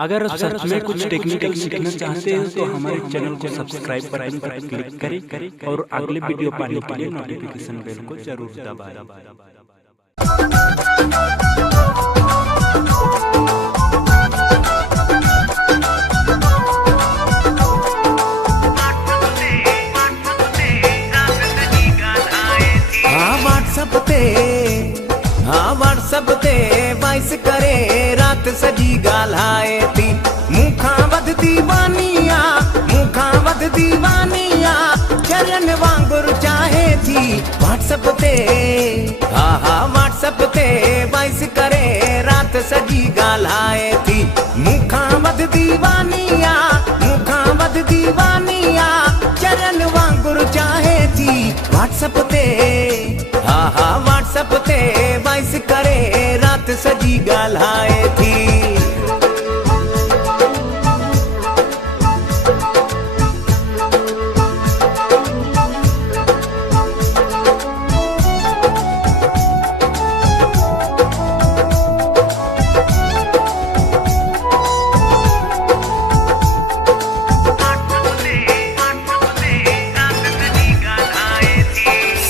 अगर सच में कुछ टेक्निकल सीखना चाहते हैं तो हमारे चैनल को सब्सक्राइब बटन पर क्लिक करें और अगले वीडियो पाने के लिए नोटिफिकेशन बेल को जरूर दबाएं। व्हाट्सएप ते वॉइस करे रात सजी गाल्हाए थी मुखा वध दीवानिया चरण वांगुर चाहे थी व्हाट्सएप ते व्हाट्सएप ते वॉइस करे रात सजी गाल्हाए थी मुखा वध दीवानिया चरण वांगुर चाहे थी व्हाट्सएप ते व्हाट्सएप ते वॉइस करे रात सजी गाल्हाए थी।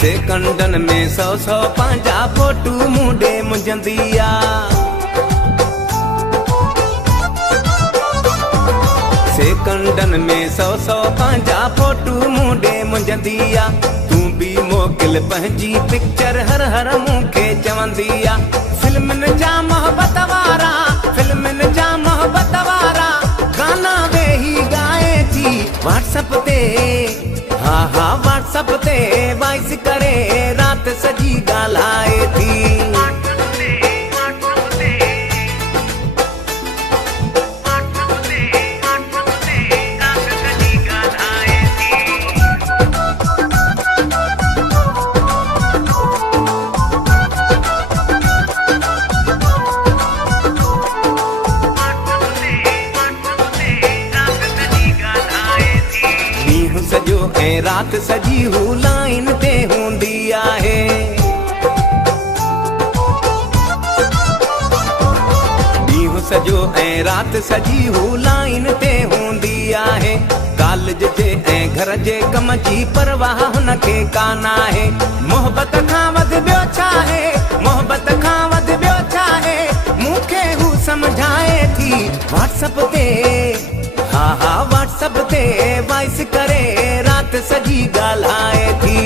सेकंडन में 100 पंजा फोटू मुंडे मुंझंदिया सेकंडन में 100 पंजा फोटू मुंडे मुंझंदिया तू भी मोकिल पंहिंजी पिक्चर हर हर मुखे चवंदिया फिल्मन जा मोहब्बत वारा गाना वेही गाए थी व्हाट्सएप ते व्हाट्सएप ते वॉइस करे रात सजी गाल्हाए थी। सजो ऐं रात सजी हू लाइन ते हूंदी आहे ॾींहुं सजो ऐं रात सजी हू लाइन ते हूंदी आहे कॉलेज जे ऐं घर जे कम जी परवाह हुनखे कान आहे मोहब्बत खां वध ॿियो छा आहे मूंखे हू समझाए थी व्हाट्सएप ते व्हाट्सएप ते वॉइस करे रात सजी गाल्हाए थी।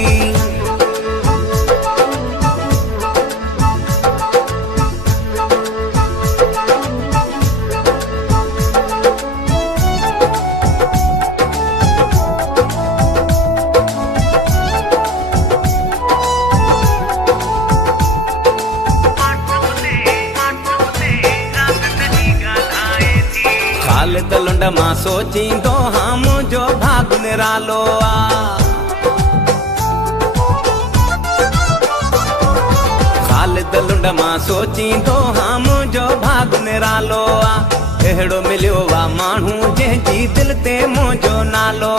ख़ालिद लुंड मां सोचींदो हाँ मुंहिंजो भाग निरालो ख़ालिद लुंड मां सोचींदो हाँ मुंहिंजो भाग निरालो अहिड़ो मिलियो माण्हू जंहिंजी दिलि ते मुंहिंजो नालो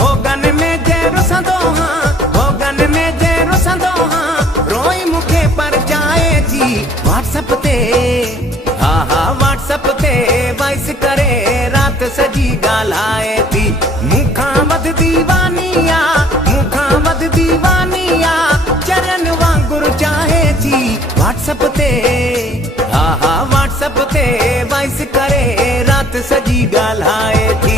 भोगन में जे रुसंदो हाँ रोई मूंखे परचाए थी व्हाट्सएप ते व्हाट्सएप ते वॉइस करे रात सजी गाल्हाए थी मुखा वध दीवानिया चरण वांगुर चाहे थी व्हाट्सएप ते व्हाट्सएप ते वॉइस करे रात सजी गाल्हाए थी।